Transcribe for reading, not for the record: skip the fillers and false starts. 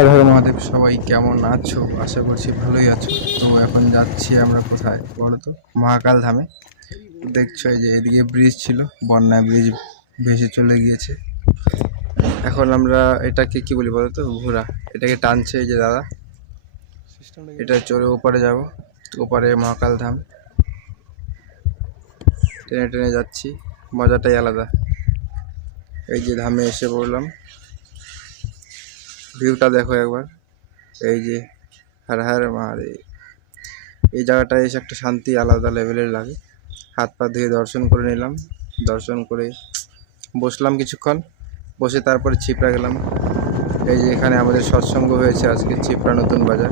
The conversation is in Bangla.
হর হর মহাদেব। সবাই কেমন আছো? আশা করছি ভালোই আছো। তো এখন যাচ্ছি আমরা কোথায় বলো তো? মহাকাল ধামে। দেখছো এই যে এদিকে ব্রিজ ছিল, বন্যায় ব্রিজ ভেসে চলে গিয়েছে। এখন আমরা এটাকে কি বলি বলো তো? ঘোড়া। এটাকে টানছে এই যে দাদা, এটা চড়ে ওপারে যাব। ওপারে মহাকাল ধাম টেনে টেনে যাচ্ছি, মজাটাই আলাদা। এই যে ধামে এসে পড়লাম, ভিউটা দেখো একবার। এই যে হর হর মহাদেব। এই জায়গাটায় এসে একটা শান্তি আলাদা লেভেলের লাগে। হাত পা ধুয়ে দর্শন করে নিলাম, দর্শন করে বসলাম কিছুক্ষণ, বসে তারপরে ছিপড়া গেলাম। এই যে এখানে আমাদের সৎসঙ্গ হয়েছে আজকে, ছিপড়া নতুন বাজার।